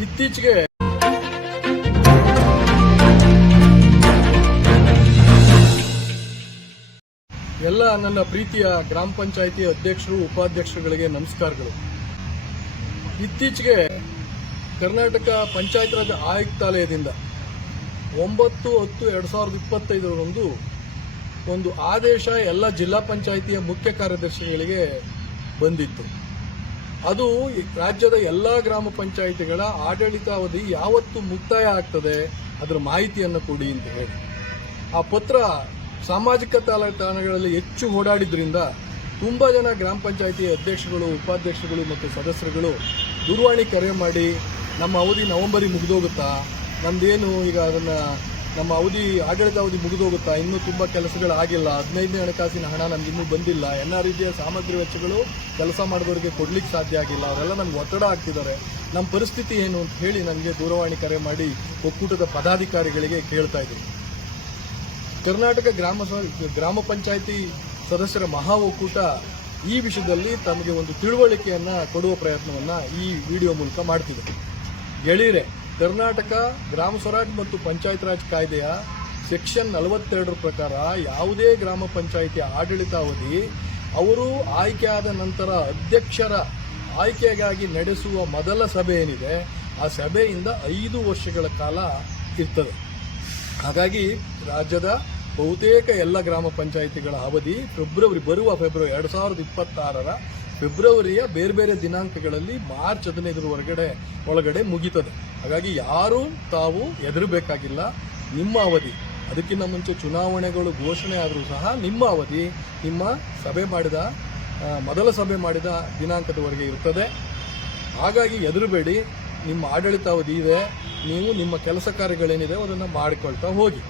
ಇತ್ತೀಚೆಗೆ ಎಲ್ಲ ನನ್ನ ಪ್ರೀತಿಯ ಗ್ರಾಮ ಪಂಚಾಯಿತಿ ಅಧ್ಯಕ್ಷರು ಉಪಾಧ್ಯಕ್ಷರುಗಳಿಗೆ ನಮಸ್ಕಾರಗಳು. ಇತ್ತೀಚೆಗೆ ಕರ್ನಾಟಕ ಪಂಚಾಯತ್ ರಾಜ್ ಆಯುಕ್ತಾಲಯದಿಂದ 9/10/2025 ಒಂದು ಆದೇಶ ಎಲ್ಲ ಜಿಲ್ಲಾ ಪಂಚಾಯಿತಿಯ ಮುಖ್ಯ ಕಾರ್ಯದರ್ಶಿಗಳಿಗೆ ಬಂದಿತ್ತು. ಅದು ರಾಜ್ಯದ ಎಲ್ಲ ಗ್ರಾಮ ಪಂಚಾಯಿತಿಗಳ ಆಡಳಿತಾವಧಿ ಯಾವತ್ತು ಮುಕ್ತಾಯ ಆಗ್ತದೆ ಅದರ ಮಾಹಿತಿಯನ್ನು ಕೊಡಿ ಅಂತ ಹೇಳಿ ಆ ಪತ್ರ ಸಾಮಾಜಿಕ ಜಾಲತಾಣಗಳಲ್ಲಿ ಹೆಚ್ಚು ಓಡಾಡಿದ್ರಿಂದ ತುಂಬಾ ಜನ ಗ್ರಾಮ ಪಂಚಾಯಿತಿ ಅಧ್ಯಕ್ಷರುಗಳು, ಉಪಾಧ್ಯಕ್ಷರುಗಳು ಮತ್ತು ಸದಸ್ಯರುಗಳು ದೂರವಾಣಿ ಕರೆ ಮಾಡಿ ನಮ್ಮ ಅವಧಿ ನವೆಂಬರಿಗೆ ಮುಗಿದೋಗುತ್ತಾ, ನಮ್ದೇನು ಈಗ ಅದನ್ನ ನಮ್ಮ ಆಡಳಿತಾವಧಿ ಮುಗಿದೋಗುತ್ತಾ, ಇನ್ನೂ ತುಂಬಾ ಕೆಲಸಗಳಾಗಿಲ್ಲ, 15ನೇ ಹಣಕಾಸಿನ ಹಣ ನಮ್ಗಿನ್ನೂ ಬಂದಿಲ್ಲ, ಎಲ್ಲ ರೀತಿಯ ಸಾಮಗ್ರಿ ವೆಚ್ಚಗಳು ಕೆಲಸ ಮಾಡಿದವರಿಗೆ ಕೊಡ್ಲಿಕ್ಕೆ ಸಾಧ್ಯ ಆಗಿಲ್ಲ, ಅವರೆಲ್ಲ ನಮ್ಗೆ ಒತ್ತಡ ಆಗ್ತಿದ್ದಾರೆ, ನಮ್ಮ ಪರಿಸ್ಥಿತಿ ಏನು ಅಂತ ಹೇಳಿ ನನಗೆ ದೂರವಾಣಿ ಕರೆ ಮಾಡಿ ಒಕ್ಕೂಟದ ಪದಾಧಿಕಾರಿಗಳಿಗೆ ಕೇಳ್ತಾ ಇದ್ದೀನಿ. ಕರ್ನಾಟಕ ಗ್ರಾಮ ಪಂಚಾಯಿತಿ ಸದಸ್ಯರ ಮಹಾ ಒಕ್ಕೂಟ ಈ ವಿಷಯದಲ್ಲಿ ತಮಗೆ ಒಂದು ತಿಳುವಳಿಕೆಯನ್ನ ಕೊಡುವ ಪ್ರಯತ್ನವನ್ನ ಈ ವಿಡಿಯೋ ಮೂಲಕ ಮಾಡ್ತಿದೆ. ಗೆಳೆಯರೆ, ಕರ್ನಾಟಕ ಗ್ರಾಮ ಸ್ವರಾಜ್ ಮತ್ತು ಪಂಚಾಯತ್ ರಾಜ್ ಕಾಯ್ದೆಯ ಸೆಕ್ಷನ್ 42 ಪ್ರಕಾರ ಯಾವುದೇ ಗ್ರಾಮ ಪಂಚಾಯಿತಿ ಆಡಳಿತಾವಧಿ ಅವರು ಆಯ್ಕೆಯಾದ ನಂತರ ಅಧ್ಯಕ್ಷರ ಆಯ್ಕೆಗಾಗಿ ನಡೆಸುವ ಮೊದಲ ಸಭೆ ಏನಿದೆ ಆ ಸಭೆಯಿಂದ 5 ವರ್ಷಗಳ ಕಾಲ ಇರ್ತದೆ. ಹಾಗಾಗಿ ರಾಜ್ಯದ ಬಹುತೇಕ ಎಲ್ಲ ಗ್ರಾಮ ಪಂಚಾಯಿತಿಗಳ ಅವಧಿ ಬರುವ ಫೆಬ್ರವರಿ 2026 ಫೆಬ್ರವರಿಯ ಬೇರೆ ಬೇರೆ ದಿನಾಂಕಗಳಲ್ಲಿ ಮಾರ್ಚ್ 15 ಒಳಗಡೆ ಮುಗೀತದೆ. ಹಾಗಾಗಿ ಯಾರೂ ತಾವು ಹೆದರಬೇಕಾಗಿಲ್ಲ. ನಿಮ್ಮ ಅವಧಿ ಅದಕ್ಕಿಂತ ಮುಂಚೆ ಚುನಾವಣೆಗಳು ಘೋಷಣೆ ಆದರೂ ಸಹ ನಿಮ್ಮ ಅವಧಿ ನಿಮ್ಮ ಮೊದಲ ಸಭೆ ಮಾಡಿದ ದಿನಾಂಕದವರೆಗೆ ಇರ್ತದೆ. ಹಾಗಾಗಿ ಹೆದರಬೇಡಿ, ನಿಮ್ಮ ಆಡಳಿತಾವಧಿ ಇದೆ, ನೀವು ನಿಮ್ಮ ಕೆಲಸ ಕಾರ್ಯಗಳೇನಿದೆ ಅದನ್ನು ಮಾಡಿಕೊಳ್ತಾ ಹೋಗಿ.